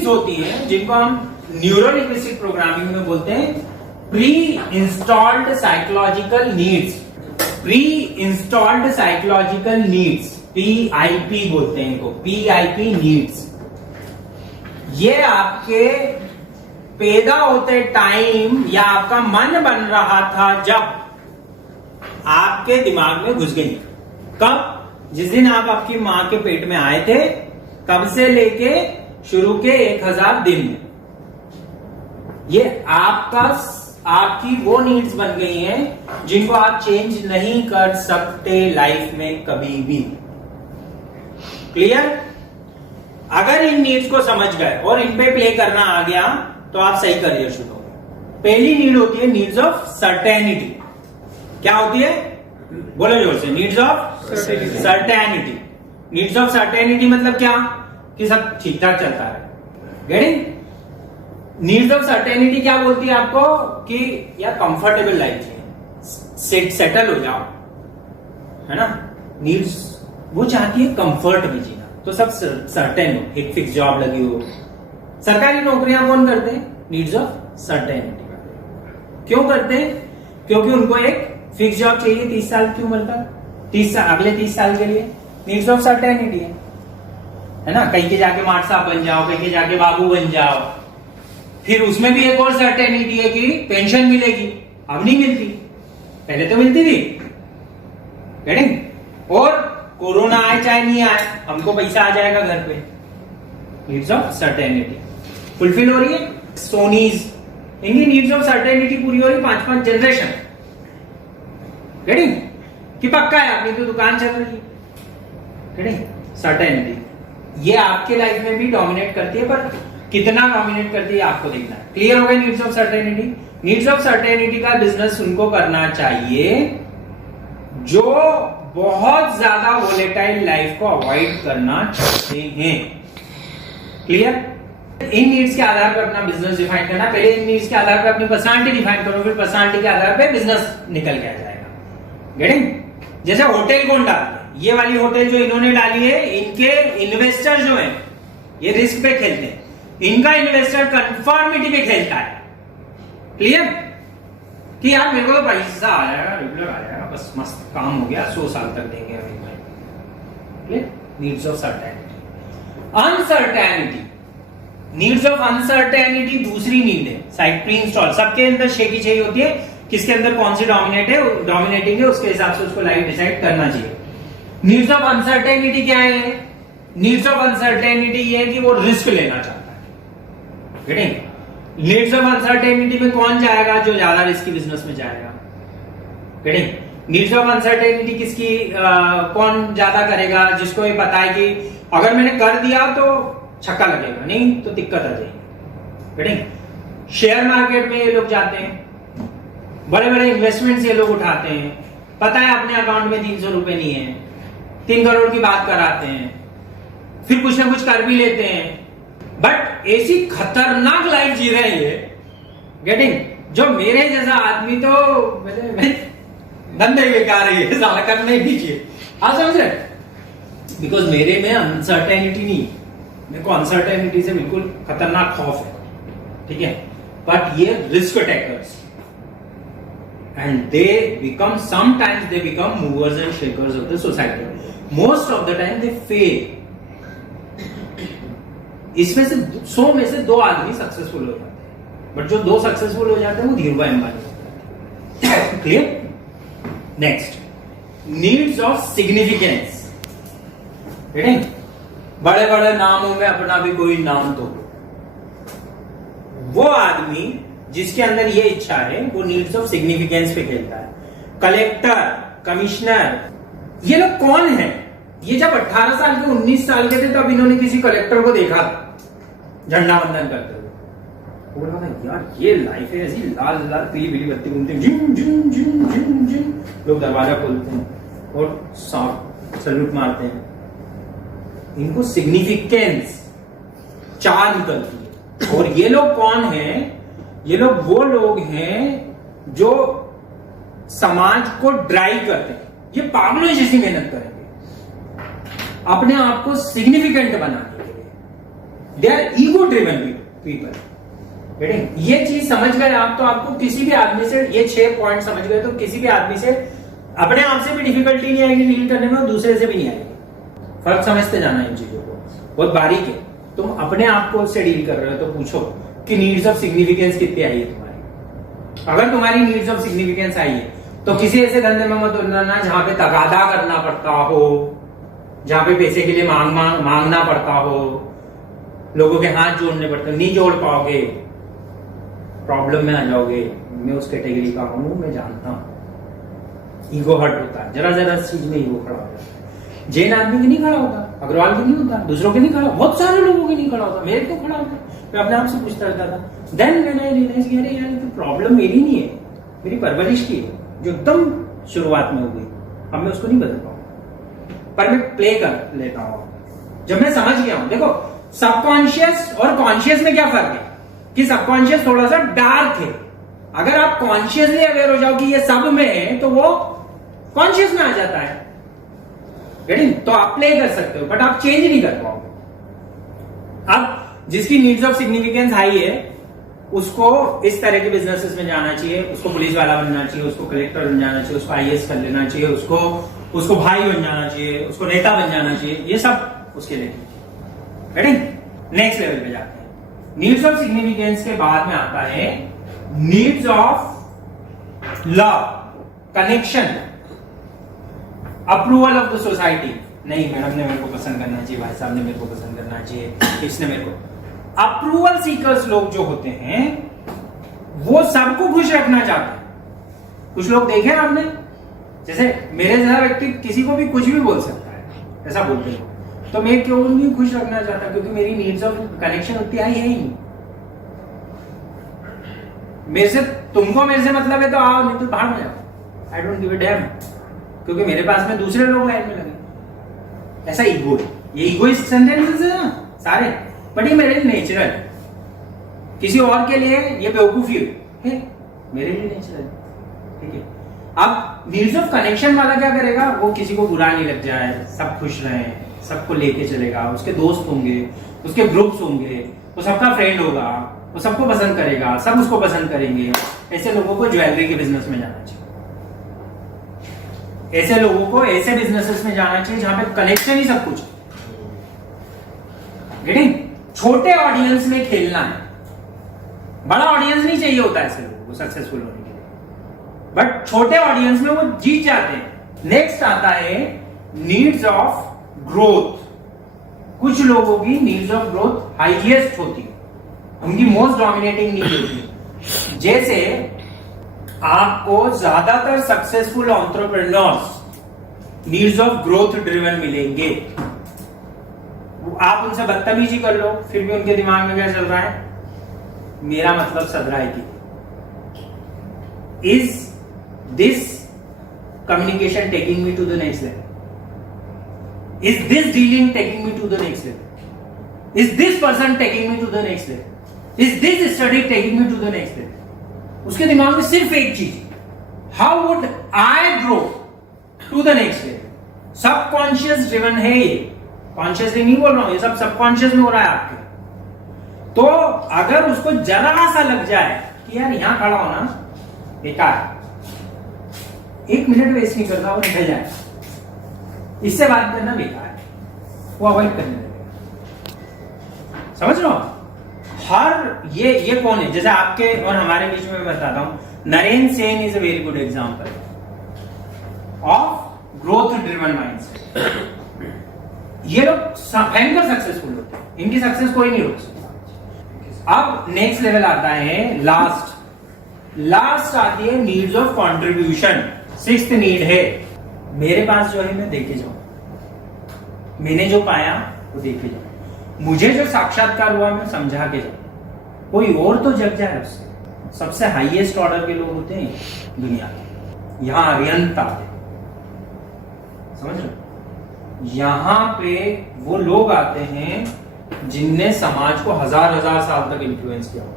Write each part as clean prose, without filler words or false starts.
Needs होती हैं जिनको हम न्यूरो लिंग्विस्टिक प्रोग्रामिंग में बोलते हैं pre installed psychological needs. Pre installed psychological needs, PIP बोलते हैं इनको, PIP नीड्स। ये आपके पैदा होते टाइम या आपका मन बन रहा था जब आपके दिमाग में घुस गई। कब? जिस दिन आप आपकी मां के पेट में आए थे, तब से लेके शुरू के 1000 दिन में ये आपकी वो नीड्स बन गई हैं जिनको आप चेंज नहीं कर सकते लाइफ में कभी भी। क्लियर? अगर इन नीड्स को समझ गए और इन पे प्ले करना आ गया तो आप सही करियर शुरू होगा। पहली नीड होती है नीड्स ऑफ सर्टेनिटी। क्या होती है? बोलो जोर से। Needs of certainty. Needs of certainty मतलब क्या? कि सब ठीक ठाक चलता है। गेटिंग? नीड्स ऑफ सर्टेनिटी क्या बोलती है आपको? कि यार कंफर्टेबल लाइफ चाहिए, सेटल हो जाओ, है ना। नीड्स वो चाहती है कंफर्ट में जीना, तो सब सर्टेन हो, एक फिक्स जॉब लगी हो। सरकारी नौकरियां कौन करते हैं? Needs of certainty. क्यों करते हैं? क्योंकि उनको एक फिक्स जॉब चाहिए 30 साल की उम्र तक, 30 साल, अगले 30 साल के लिए। नीड्स ऑफ सर्टेनिटी है ना। कहीं के जाके मार्ट साहब बन जाओ, कहीं के जाके बाबू बन जाओ। फिर उसमें भी एक और सर्टेनिटी है कि पेंशन मिलेगी। अब नहीं मिलती, पहले तो मिलती थी। गेटिंग? और कोरोना आए चाहे नहीं आए, हमको पैसा आ जाएगा घर पे। नीड्स ऑफ सर्टेनिटी फुलफिल हो रही है। सोनीज, इनकी नीड्स ऑफ सर्टेनिटी पूरी हो रही 5-5 जनरेशन। गेटिंग? कि पक्का है अपनी तो दुकान चल रही है। गेटिंग? सर्टेनिटी ये आपके लाइफ में भी डोमिनेट करती है, पर कितना डोमिनेट करती है आपको देखना है। क्लियर हो गया? Needs of certainty. Needs of certainty का बिजनेस उनको करना चाहिए जो बहुत ज्यादा वोलेटाइल लाइफ को अवॉइड करना चाहते हैं। क्लियर? इन नीड्स के आधार पर अपना बिजनेस डिफाइन करना। पहले इन नीड्स के आधार पर अपनी पर्सनालिटी डिफाइन करो, फिर पर्सनालिटी के आधार पर बिजनेस निकल के आ जाएगा। गेटिंग? जैसे होटल कौन डालते हैं? ये वाली होटल जो इन्होंने डाली है, इनके इन्वेस्टर जो हैं ये रिस्क पे खेलते हैं। इनका इन्वेस्टर कंफर्मिटी पे खेलता है। क्लियर? कि यार मेरे को तो पैसा आ जाएगा, रेगुलर आ जाएगा, बस मस्त काम हो गया, 100 साल तक देंगे अभी। Clear? Needs of certainty. Uncertainty, needs of uncertainty दूसरी नीड है। साइड प्री इंस्टॉल, सबके अंदर शेकी चाहिए होती है, किसके अंदर कौन सी डोमिनेटिंग है उसके हिसाब से उसको लाइफ डिसाइड करना चाहिए। नीड्स ऑफ अनसर्टेनिटी क्या है? नीड्स ऑफ अनसर्टेनिटी ये है कि वो रिस्क लेना चाहता है। गेटिंग? नीड्स ऑफ अनसर्टेनिटी में कौन जाएगा? जो ज्यादा रिस्की बिजनेस में जाएगा। गेटिंग? नीड्स ऑफ अनसर्टेनिटी किसकी कौन ज्यादा करेगा? जिसको ये पता है कि अगर मैंने कर दिया तो छक्का लगेगा, नहीं तो दिक्कत आ जाएगी। गेटिंग? शेयर मार्केट में ये लोग जाते हैं, बड़े बड़े इन्वेस्टमेंट्स ये लोग उठाते हैं, पता है अपने अकाउंट में 300 रुपए नहीं है, 3 करोड़ की बात कराते हैं, फिर कुछ ना कुछ कर भी लेते हैं, बट ऐसी खतरनाक लाइफ जी रहे हैं ये। गेटिंग? जो मेरे जैसा आदमी तो धंधे बेकार है, साला करने दीजिए। आप समझ रहे? बिकॉज मेरे में अनसर्टेनिटी नहीं, मेरे को अनसर्टेनिटी से बिल्कुल खतरनाक खौफ है। ठीक है? बट ये risk takers and they become, sometimes they become movers and shakers of the society. Most of the time they fail. इसमें से 100 में से 2 आदमी सक्सेसफुल हो जाते हैं, बट जो 2 सक्सेसफुल हो जाते हैं वो धीरूभाई अंबानी होते हैं। Clear? Next, needs of significance. बड़े बड़े नामों में अपना भी कोई नाम तो वो आदमी जिसके अंदर ये इच्छा है वो नीड्स ऑफ सिग्निफिकेंस पे खेलता है। कलेक्टर, कमिश्नर, ये लोग कौन है? ये जब 18 साल के 19 साल के थे तब इन्होंने किसी कलेक्टर को देखा झंडा वंदन करते हुए। बोला यार ये लाइफ है ऐसी, लाल लाल पीली पीली बत्ती घूमती है, gym gym gym gym gym, लोग दरवाजा खोलते हैं और सैल्यूट मारते हैं। इनको सिग्निफिकेंस चाह निकलती है। और ये लोग कौन है? ये लोग वो लोग हैं जो समाज को ड्राइव करते हैं। ये पागलों जैसी मेहनत करेंगे अपने आप को सिग्निफिकेंट बनाने के लिए। They are ego driven people. ये चीज समझ गए आप तो आपको किसी भी आदमी से, ये 6 पॉइंट समझ गए तो किसी भी आदमी से अपने आप से भी डिफिकल्टी नहीं आएगी डील करने में और दूसरे से भी नहीं आएगी। फर्क समझते जाना इन चीजों को, बहुत बारीक है। तुम अपने आप को से डील कर रहे हो तो पूछो कि नीड्स ऑफ सिग्निफिकेंस कितनी आई है तुम्हारी। अगर तुम्हारी नीड्स ऑफ सिग्निफिकेंस आई है तो किसी ऐसे धंधे में मत उतरना जहां पे तगादा करना पड़ता हो, जहां पे पैसे के लिए मांगना पड़ता हो, लोगों के हाथ जोड़ने पड़ते हो, नहीं जोड़ पाओगे, प्रॉब्लम में आ जाओगे। मैं उस कैटेगरी का हूं, मैं जानता हूं। ईगो हर्ट होता है, जरा जरा चीज में ईगो खड़ा होता है। जैन आदमी के नहीं खड़ा होता, अग्रवाल के नहीं होता, दूसरों के नहीं खड़ा, बहुत सारे लोगों के नहीं खड़ा होता, मेरे तो खड़ा होता। मैं अपने आप से पूछता रहता था। देन मैंने रियलाइज किया, अरे यार तो प्रॉब्लम मेरी नहीं है, मेरी परवरिश की है, जो एकदम शुरुआत में हो गई। अब मैं उसको नहीं बदल पाऊंगा, पर मैं प्ले कर लेता हूं जब मैं समझ गया हूं। देखो सबकॉन्शियस और कॉन्शियस में क्या फर्क है कि सबकॉन्शियस थोड़ा सा डार्क है। अगर आप कॉन्शियसली अवेयर हो जाओ कि ये सब में है तो वो कॉन्शियस में आ जाता है, तो आप प्ले कर सकते हो, बट आप चेंज नहीं कर पाओगे। अब जिसकी नीड्स ऑफ सिग्निफिकेंस हाई है उसको इस तरह के बिजनेसेस में जाना चाहिए, उसको पुलिस वाला बनना चाहिए, उसको कलेक्टर बन जाना चाहिए, उसको आईएएस कर लेना चाहिए, उसको भाई बन जाना चाहिए, उसको नेता बन जाना चाहिए। ये सब उसके लिए नेक्स्ट लेवल पे जाते हैं। नीड्स ऑफ सिग्निफिकेंस के बाद में आता है needs of love, connection, approval of the society. नहीं, मैडम ने मेरे को पसंद करना चाहिए, भाई साहब ने मेरे को पसंद करना चाहिए, इसने मेरे को। अप्रूवल सीकर्स लोग जो होते हैं वो सबको खुश रखना चाहते हैं। कुछ लोग देखे ना आपने, जैसे मेरे जैसा व्यक्ति किसी को भी कुछ भी बोल सकता है, ऐसा बोलते हैं। तो मैं क्यों नहीं खुश रखना चाहता, क्योंकि मेरी नीड्स ऑफ कनेक्शन उतनी आई है ही नहीं। मेरे से तुमको मेरे से मतलब है तो आओ, नहीं तो बाहर में जाओ, I don't give a dam, क्योंकि मेरे पास में दूसरे लोग लाइन में लगे। ऐसा ईगो है, ये ईगोइस्ट सेंटेंसेस है ना सारे, बट ये मेरे लिए नेचुरल। किसी और के लिए ये बेवकूफी है, मेरे लिए नेचुरल। ठीक है। अब नीड्स ऑफ कनेक्शन वाला क्या करेगा, वो किसी को बुरा नहीं लग जाए, सब खुश रहे, सबको लेके चलेगा, उसके दोस्त होंगे, उसके ग्रुप्स होंगे, वो सबका फ्रेंड होगा, वो सबको पसंद करेगा, सब उसको पसंद करेंगे। ऐसे लोगों को ज्वेलरी के बिजनेस में जाना चाहिए। ऐसे लोगों को ऐसे बिजनेसेस में जाना चाहिए जहां पे कनेक्शन ही सब कुछ। गेटिंग? छोटे ऑडियंस में खेलना है, बड़ा ऑडियंस नहीं चाहिए होता ऐसे लोगों को सक्सेसफुल होने के लिए, बट छोटे ऑडियंस में वो जीत जाते हैं। नेक्स्ट आता है नीड्स ऑफ ग्रोथ। कुछ लोगों की नीड्स ऑफ ग्रोथ हाईएस्ट होती है, उनकी मोस्ट डोमिनेटिंग नीड होती है। जैसे आपको ज्यादातर successful entrepreneurs needs of growth driven मिलेंगे। आप उनसे बदतमीजी कर लो, फिर भी उनके दिमाग में क्या चल रहा है, मेरा मतलब सदराई की। Is this communication taking me to the next level? Is this dealing taking me to the next level? Is this person taking me to the next level? Is this study taking me to the next level? उसके दिमाग में सिर्फ एक चीज, how would I grow to the next level? Subconscious driven है ये, consciously नहीं बोल रहा हूं, ये सब सबकॉन्शियस में हो रहा है आपके। तो अगर उसको जरा सा लग जाए कि यार यहां खड़ा होना बेकार, 1 मिनट वेस्ट नहीं करता और निकल जाए, इससे बात करना बेकार है, वो अवॉइड करने लगेगा। समझ रहे हो? हर ये कौन है, जैसे आपके और हमारे बीच में मैं बताता हूं, Narendra Sen is a very good example of growth driven mindset. ये लोग भयंकर सक्सेसफुल होते हैं, इनकी सक्सेस कोई नहीं रोक सकता। अब नेक्स्ट लेवल आता है लास्ट आती है needs of contribution. 6th need है, मेरे पास जो है मैं देखे जाऊं, मैंने जो पाया वो देखे जाऊं, मुझे जो साक्षात्कार हुआ मैं समझा के जाऊं, कोई और तो जग जाए उससे। सबसे हाईएस्ट ऑर्डर के लोग होते हैं दुनिया के, यहां अरियंता है, समझ रहे? यहां पे वो लोग आते हैं जिनने समाज को हजार साल तक इन्फ्लुएंस किया होगा,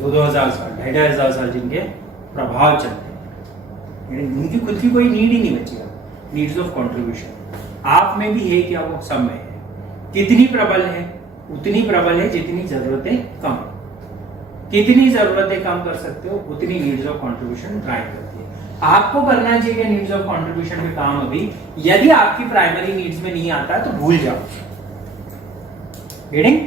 2,000 साल, 2,500 साल जिनके प्रभाव चलते हैं, उनकी खुद की कोई नीड ही नहीं बची। नीड्स ऑफ कंट्रीब्यूशन आप में भी है क्या? वो सब में है। कितनी प्रबल है उतनी प्रबल है जितनी जरूरतें कम। कितनी जरूरतें कम कर सकते हो उतनी नीड्स ऑफ कंट्रीब्यूशन ड्राइव करती है। आपको करना चाहिए नीड्स ऑफ कंट्रीब्यूशन में काम अभी, यदि आपकी प्राइमरी नीड्स में नहीं आता तो भूल जाओ। गेटिंग?